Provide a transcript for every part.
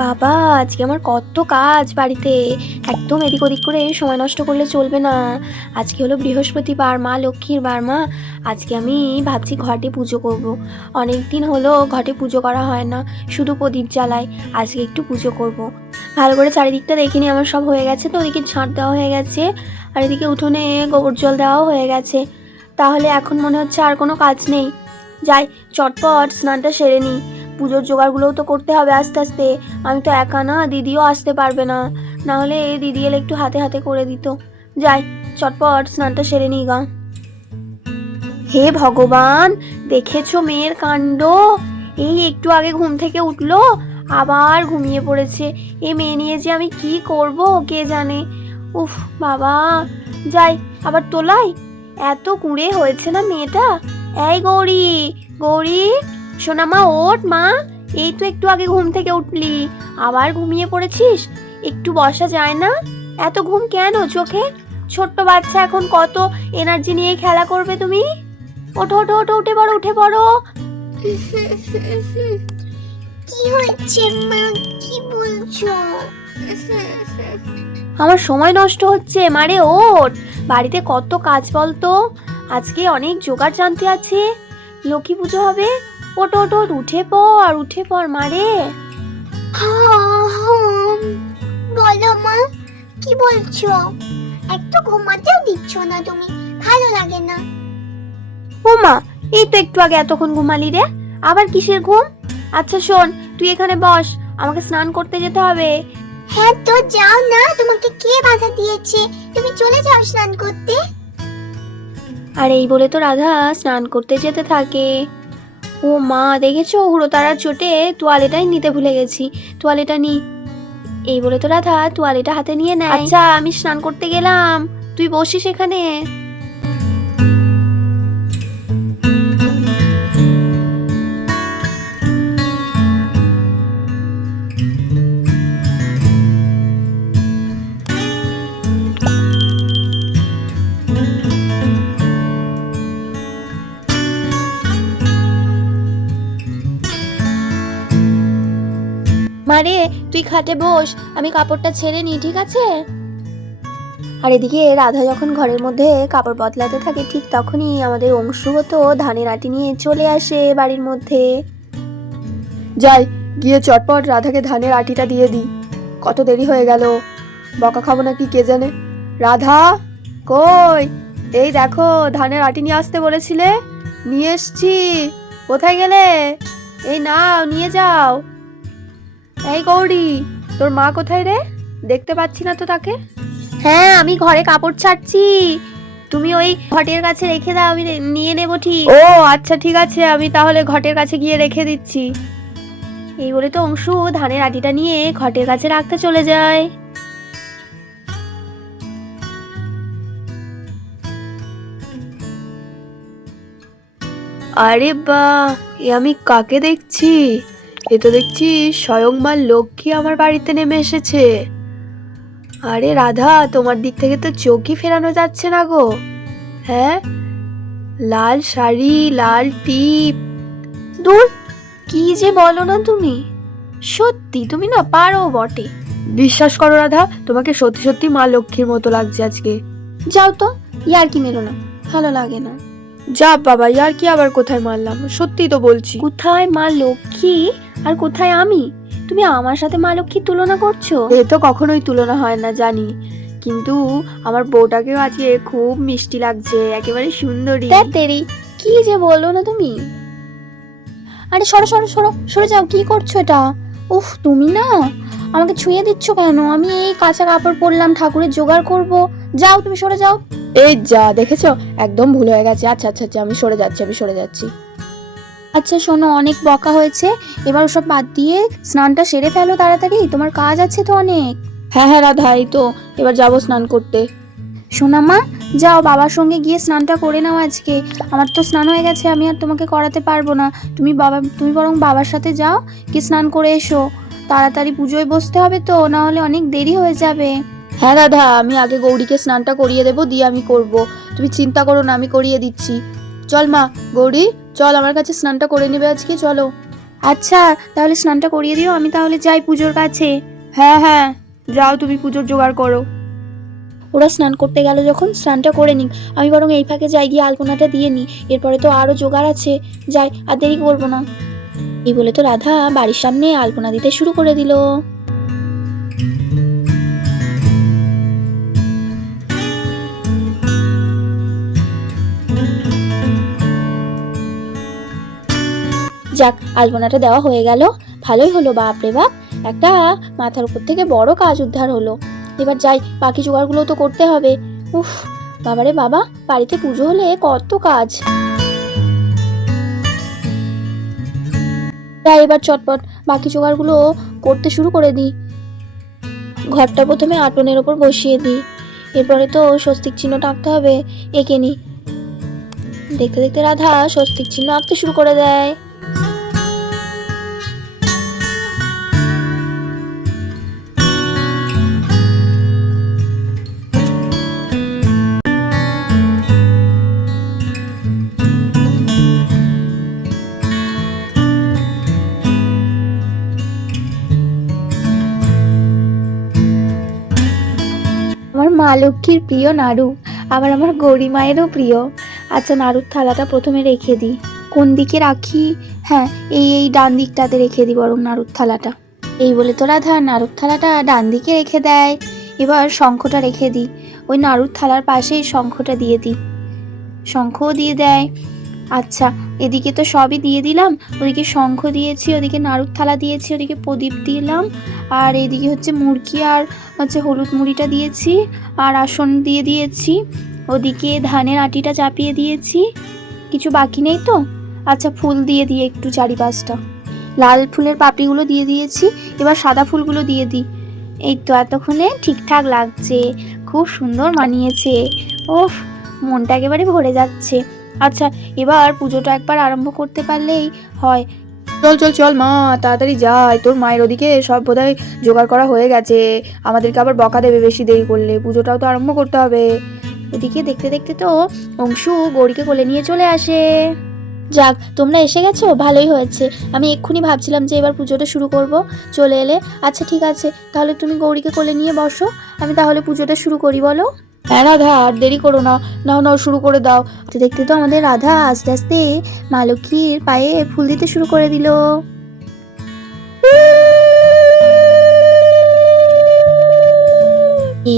বাবা, আজকে আমার কত কাজ বাড়িতে। একদম এদিক ওদিক করে সময় নষ্ট করলে চলবে না। আজকে হলো বৃহস্পতিবার, মা লক্ষ্মীর বার। মা, আজকে আমি ভাবছি ঘটে পুজো করব। অনেক দিন হলো ঘটে পুজো করা হয় না, শুধু প্রদীপ জ্বালাই। আজকে একটু পুজো করব। ভালো করে চারিদিকটা দেখিনি, আমার সব হয়ে গেছে তো। ওদিকে ঝাঁট দেওয়া হয়ে গেছে, আর এদিকে উঠোনে গোবর জল দেওয়াও হয়ে গেছে। তাহলে এখন মনে হচ্ছে আর কোনো কাজ নেই। যাই, চটপট স্নানটা সেরে নিই। পুজোর জোগাড়গুলোও তো করতে হবে আস্তে আস্তে। আমি তো একা না, দিদিও আসতে পারবে না। না হলে দিদি এলে একটু হাতে হাতে করে দিত। যাই, চটপট স্নানটা সেরে নিই গা। হে ভগবান, দেখেছো মেয়ের কাণ্ড? এই একটু আগে ঘুম থেকে উঠলো, আবার ঘুমিয়ে পড়েছে। এ মেয়ে নিয়ে যে আমি কি করব কে জানে। উফ বাবা, যাই আবার তোলাই। এত কুঁড়ে হয়েছে না মেয়েটা। এই গৌরী, গৌরী, সোনা মা, ওঠ মা। এই তো একটু আগে ঘুম থেকে উঠলি, আবার ঘুমিয়ে পড়েছিস। একটু বসা যায় না? এত ঘুম কেন চোখে? ছোট্ট বাচ্চা, এখন কত এনার্জি নিয়ে খেলা করবে তুমি। ওঠো ওঠো ওঠো, উঠে পড়ো উঠে পড়ো। কি হয়েছে মা, কি বলছো? আমার সময় নষ্ট হচ্ছে মারে, ওঠ। বাড়িতে কত কাজ বলতো। আজকে অনেক জোগাড় জানতে আছে, লক্ষ্মী পুজো হবে। ওঠ ওঠ ওঠ, উঠে পড় উঠে পড় মারে। বলো মা, কি বলছো? একটু ঘুমাতেও দিচ্ছ না তুমি, ভালো লাগে না? ও মা, এই তো একটু আগে এতক্ষণ ঘুমালি রে, আবার কিসের ঘুম? আচ্ছা শোন, তুই এখানে বস, আমাকে স্নান করতে যেতে হবে। হ্যাঁ তো যাও না, তোমাকে কে বাধা দিয়েছে? তুমি চলে যাও স্নান করতে। আর এই বলে তো রাধা স্নান করতে যেতে থাকে। ও মা, দেখেছো হুড়োতাড়ার চোটে তোয়ালেটাই নিতে ভুলে গেছি। তোয়ালেটা নি। এই বলে তো রাধা তোয়ালেটা হাতে নিয়ে নেয়। আচ্ছা, আমি স্নান করতে গেলাম, তুই বসিস এখানে। মারে, তুই খাটে বস, আমি কাপড়টা ছেড়ে নিই, ঠিক আছে? আর এদিকে রাধা যখন ঘরের মধ্যে কাপড় বদলাতে থাকে, ঠিক তখনই আমাদের অংশুগত ধানের আটি নিয়ে চলে আসে বাড়ির মধ্যে। যাই, গিয়ে চটপট রাধাকে ধানের আটিটা দিয়ে দিই। কত দেরি হয়ে গেল, বকা খাবো নাকি কে জানে। রাধা, কই? এই দেখো, ধানের আটি নিয়ে আসতে বলেছিলে, নিয়ে এসছি। কোথায় গেলে? এই নাও, নিয়ে যাও। এই গৌরী, তোর মা কোথায় রে? দেখতে পাচ্ছি না তো তাকে। হ্যাঁ, আমি ঘরে কাপড় ছাড়ছি, তুমি ওই ঘটের কাছে রেখে দাও, আমি নিয়ে নেব। ঠিক, ও আচ্ছা ঠিক আছে, আমি তাহলে ঘটের কাছে গিয়ে রেখে দিচ্ছি। এই বলে তো অংশু ধানের আটিটা নিয়ে ঘটের কাছে রাখতে চলে যায়। আরে বাহ, এ আমি কাকে দেখছি? এ তো দেখছি স্বয়ং মা লক্ষ্মী আমার বাড়িতে নেমে এসেছে। আরে রাধা, তোমার দিক থেকে তো চোখই ফেরানো যাচ্ছে না গো। হ্যাঁ, লাল শাড়ি, লাল টিপ, দূর, কি যে বলো না তুমি। সত্যি তুমি না পারো বটে। বিশ্বাস করো রাধা, তোমাকে সত্যি সত্যি মা লক্ষ্মীর মতো লাগছে আজকে। যাও তো, ইয়ার কি মেরো না, ভালো লাগে না। যা বাবা, ইয়ার কি আবার কোথায় মারলাম, সত্যি তো বলছি। কোথায় মা লক্ষ্মী আর কোথায় আমি? তুমি আমার সাথে মা লক্ষ্মীর তুলনা করছো? এ তো কখনোই তুলনা হয় না জানি, কিন্তু আমার বউটাকেও আজকে খুব মিষ্টি লাগছে, একেবারে সুন্দরী। তেরি, কি যে বলো না তুমি। আরে সরো সরো সরো সরে যাও, কি করছো এটা? উফ, তুমি না আমাকে ছুঁয়ে দিচ্ছ কেন? আমি এই কাঁচা কাপড় পরলাম, ঠাকুরের জোগাড় করব। যাও, তুমি সরে যাও। এই যা, দেখেছো, একদম ভুল হয়ে গেছে। আচ্ছা আচ্ছা আচ্ছা, আমি সরে যাচ্ছি। আচ্ছা শোনো, অনেক বকা হয়েছে, এবার ওসব বাদ দিয়ে স্নানটা সেরে ফেলো তাড়াতাড়ি, তোমার কাজ আছে তো অনেক। হ্যাঁ হ্যাঁ রাধা, এই তো এবার যাবো স্নান করতে। সোনা মা, যাও বাবার সঙ্গে গিয়ে স্নানটা করে নাও আজকে। আমার তো স্নান হয়ে গেছে, আমি আর তোমাকে করাতে পারবো না। তুমি বরং বাবার সাথে যাও, কি স্নান করে এসো। তাড়াতাড়ি পুজোয় বসতে হবে তো, না হলে অনেক দেরি হয়ে যাবে। হ্যাঁ রাধা, আমি আগে গৌরীকে স্নানটা করিয়ে দেবো, দিয়ে আমি করব। তুমি চিন্তা করো না, আমি করিয়ে দিচ্ছি। চল মা, গৌরী চল, আমার কাছে স্নানটা করে নেবে আজকে, চলো। আচ্ছা তাহলে স্নানটা করিয়ে দিও, আমি তাহলে যাই পুজোর কাছে। হ্যাঁ হ্যাঁ, যাও তুমি পুজোর জোগাড় করো। ওরা স্নান করতে গেল যখন, স্নানটা করে নিক, আমি বরং এই ফাঁকে যাই, গিয়ে আলপনাটা দিয়ে নিই, এরপরে তো আরও জোগাড় আছে, যাই আর দেরি করবো না। এই বলে তো রাধা বাড়ির সামনে আলপনা দিতে শুরু করে দিল। যাক, আলপনাটা দেওয়া হয়ে গেল, ভালোই হলো, বাপরে বাপ, একটা মাথার উপর থেকে বড় কাজ উদ্ধার হলো। এবার যাই, বাকি জোগাড়গুলো তো করতে হবে। উফ, বাবারে বাবা, বাড়িতে পুজো হলে কত কাজ। যাই এবার চটপট বাকি জোগাড়গুলো করতে শুরু করে দিই। ঘরটা প্রথমে আটনের ওপর বসিয়ে দিই, এরপরে তো স্বস্তিক চিহ্নটা আঁকতে হবে, এঁকে নিই। দেখতে দেখতে রাধা স্বস্তিক চিহ্ন আঁকতে শুরু করে দেয়। আমার মা লক্ষ্মীর প্রিয় নাড়ু, আবার আমার গৌরী মায়েরও প্রিয়। আচ্ছা, নাড়ুর থালাটা প্রথমে রেখে দিই। কোন দিকে রাখি? হ্যাঁ, এই ডান দিকটাতে রেখে দিই বরং নাড়ুর থালাটা। এই বলে তো রাধা নাড়ুর থালাটা ডান দিকে রেখে দেয়। এবার শঙ্খটা রেখে দিই, ওই নাড়ুর থালার পাশেই শঙ্খটা দিয়ে দিই। শঙ্খও দিয়ে দেয়। আচ্ছা, এদিকে তো সবই দিয়ে দিলাম, ওদিকে শঙ্খ দিয়েছি, ওদিকে নাড়ুর থালা দিয়েছি, ওদিকে প্রদীপ দিলাম, আর এইদিকে হচ্ছে মুড়কি আর হচ্ছে হলুদ মুড়িটা দিয়েছি, আর আসন দিয়ে দিয়েছি, ওদিকে ধানের আটিটা চাপিয়ে দিয়েছি। কিছু বাকি নেই তো? আচ্ছা, ফুল দিয়ে দিই একটু চারিপাশটা, লাল ফুলের পাপড়িগুলো দিয়ে দিয়েছি, এবার সাদা ফুলগুলো দিয়ে দিই। এই তো এতক্ষণে ঠিকঠাক লাগছে, খুব সুন্দর মানিয়েছে। ওফ, মনটা একেবারে ভরে যাচ্ছে। আচ্ছা, এবার পুজোটা একবার আরম্ভ করতে পারলেই হয়। চল চল চল মা, তাড়াতাড়ি যাই, তোর মায়ের ওদিকে সব বোধহয় জোগাড় করা হয়ে গেছে, আমাদেরকে আবার বকা দেবে বেশি দেরি করলে, পুজোটাও তো আরম্ভ করতে হবে। ওদিকে দেখতে দেখতে তো অংশু গৌরীকে কোলে নিয়ে চলে আসে। যাক, তোমরা এসে গেছো, ভালোই হয়েছে, আমি এক্ষুনি ভাবছিলাম যে এবার পুজোটা শুরু করব, চলে এলে। আচ্ছা ঠিক আছে, তাহলে তুমি গৌরীকে কোলে নিয়ে বসো, আমি তাহলে পুজোটা শুরু করি, বলো। হ্যাঁ রাধা, আর দেরি করো না, নাও নাও শুরু করে দাও। দেখতে দেখতে তো আমাদের রাধা আস্তে আস্তে মা লক্ষ্মীর পায়ে ফুল দিতে শুরু করে দিল।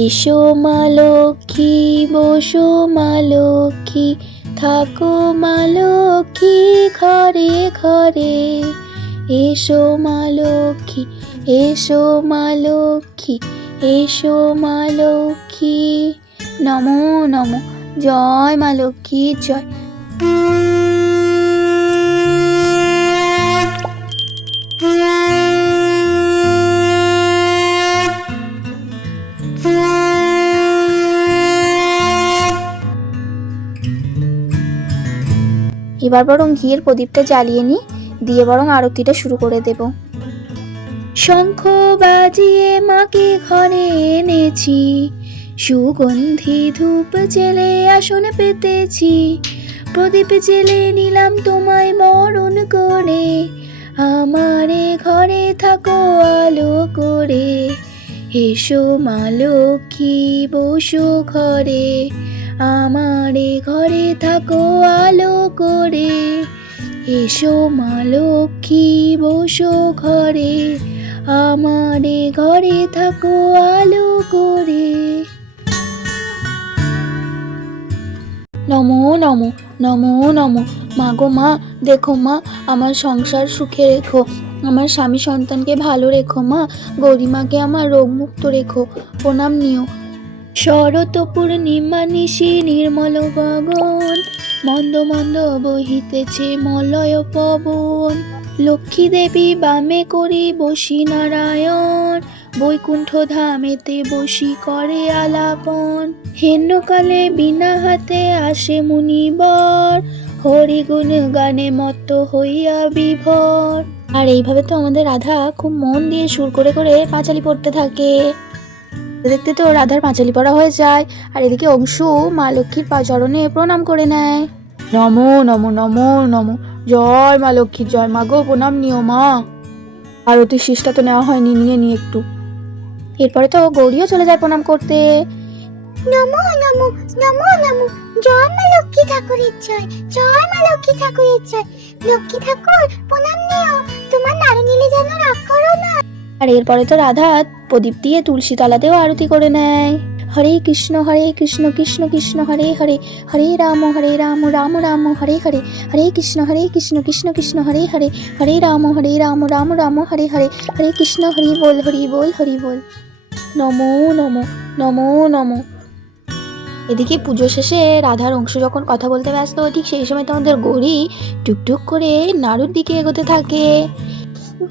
এসো মা লক্ষ্মী, বসো মা লক্ষ্মী, থাকো মা লক্ষ্মী ঘরে ঘরে। এসো মা লক্ষ্মী, এসো মা লক্ষ্মী, এসো মা লক্ষ্মী। নমো নমো, জয় মা লক্ষ্মী জয়। এবার বরং ঘিয়ের প্রদীপটা জ্বালিয়ে নিই, দিয়ে বরং আরতিটা শুরু করে দেব। শঙ্খ বাজিয়ে মাকে ঘরে এনেছি, সুগন্ধি ধূপ জেলে আসনে পেতেছি, প্রদীপ জেলে নিলাম তোমায় বরণ করে, আমারে ঘরে থাকো আলো করে। এসো মা লক্ষ্মী, বসো ঘরে, আমারে ঘরে থাকো আলো করে। এসো মা লক্ষ্মী, বসো ঘরে, আমারে ঘরে থাকো আলো করে। নমো নমো, নমো নমো। মা গো মা, দেখো মা, আমার সংসার সুখে রেখো, আমার স্বামী সন্তানকে ভালো রেখো মা, গৌরীমাকে আমার রোগমুক্ত রেখো, প্রণাম নিও। শরৎ পূর্ণিমা নিশি নির্মল গগন, মন্দ মন্দ বহিতেছে মলয় পবন, লক্ষ্মী দেবী বামে করি বসি নারায়ণ, বৈকুণ্ঠ ধামেতে বসি করে আলাপন, হেন্যকালে বিনা হাতে আসে মুনিবর, হরিগুণ গানে মত্ত হইয়া বিভোর। আর এইভাবে তো আমাদের রাধা খুব মন দিয়ে সুর করে করে পাঁচালি পড়তে থাকে। দেখতে তো রাধার পাঁচালি পড়া হয়ে যায়, আর এদিকে অংশু মা লক্ষ্মীর চরণে প্রণাম করে নেয়। নমো নমো নমো নমো। জয় মা লক্ষ্মী, জয় মা গো, প্রণাম নিও মা। আরতির শীষটা তো নেওয়া হয়নি, নিয়ে নি একটু। এরপরে তো গৌরীও চলে যায় প্রণাম করতে। নমো নমো নমো নমো। জয় মা লক্ষ্মী ঠাকুরের জয়, জয় মা লক্ষ্মী ঠাকুরের জয়। লক্ষ্মী ঠাকুর প্রণাম নিও, তোমার নাড়ু নিলে যেন রাগ করো না। আর এরপরে তো রাধা প্রদীপ দিয়ে তুলসী তলাতেও আরতি করে নেয়। হরে কৃষ্ণ কৃষ্ণ কৃষ্ণ হরে হরে, হরে রাম রাম রাম হরে হরে, হরে কৃষ্ণ কৃষ্ণ কৃষ্ণ হরে হরে, হরে রাম রাম রাম হরে হরে, হরে কৃষ্ণ হরি বল হরি বল হরি বল। নমো নমো নমো নমো। এদিকে পুজো শেষে রাধার অংশ যখন কথা বলতে ব্যস্ত, ঠিক সেই সময় তোমাদের গৌরী টুকটুক করে নাড়ুর দিকে এগোতে থাকে।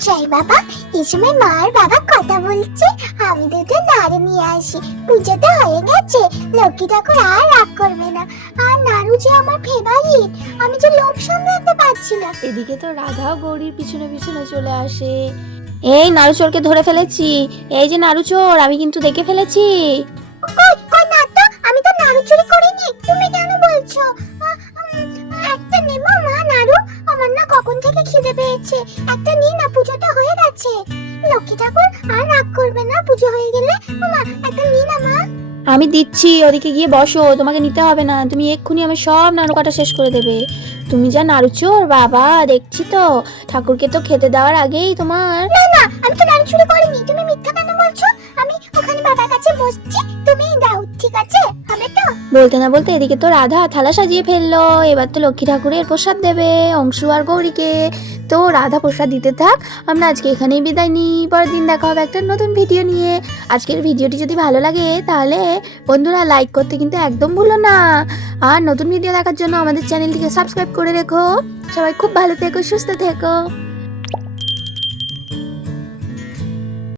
জয় বাবা, এই সময় মা আর বাবা কথা বলছে, আমি দুটো নাড়ু নিয়ে আসি। পুজোতে হয়ে গেছে, লক্ষ্মী ঠাকুর আর রাগ করবে না। আর নাড়ু যে আমার ফেভারিট, আমি যে লোভ সামলাতে পারছি না। এদিকে তো রাধাও গৌরীর পিছনে পিছনে চলে আসে। এই নাড়ু চোরকে ধরে ফেলেছি, এই যে নাড়ু চোর, আমি কিন্তু দেখে ফেলেছি। কই কই না তো, আমি তো নাড়ু চুরি করিনি। তুমি কেন বলছো? একটা নেবো মা নাড়ু, আমার না কখন থেকে খিদে পেয়েছে। একটা নি না, পুজোটা হয়ে গেছে। লক্ষ্মী ঠাকুর আর রাগ করবে না পুজো হয়ে গেলে। মা একটা নি না মা। আমি দিচ্ছি, ওদিকে গিয়ে বসো, তোমাকে নিতে হবে না। তুমি এক্ষুনি আমি সব নাড়ু কাটা শেষ করে দেবে। তুমি যা নাড়ু চোর বাবা, দেখছি তো ঠাকুরকে তো খেতে দেওয়ার আগেই তোমার। না না, আমি তো নাড়ু চুরি করিনি। তুমি মিথ্যা কেন বলছো? আমি ওখানে বাবার কাছে বসছি, তুমি দাও, ঠিক আছে? হবে তো? বলতে না বলতে এদিকে তো রাধা থালা সাজিয়ে ফেললো। এবার তো লক্ষ্মী ঠাকুরের প্রসাদ দেবে অংশু আর গৌরীকে। তো রাধা প্রসাদ দিতে থাক, আমরা আজকে এখানেই বিদায় নিই। পরের দিন দেখা হবে একটা নতুন ভিডিও নিয়ে। আজকের ভিডিওটি যদি ভালো লাগে তাহলে বন্ধুরা লাইক করতে কিন্তু একদম ভুলো না। আর নতুন ভিডিও দেখার জন্য আমাদের চ্যানেলটিকে সাবস্ক্রাইব করে রেখো। সবাই খুব ভালো থেকো, সুস্থ থেকো।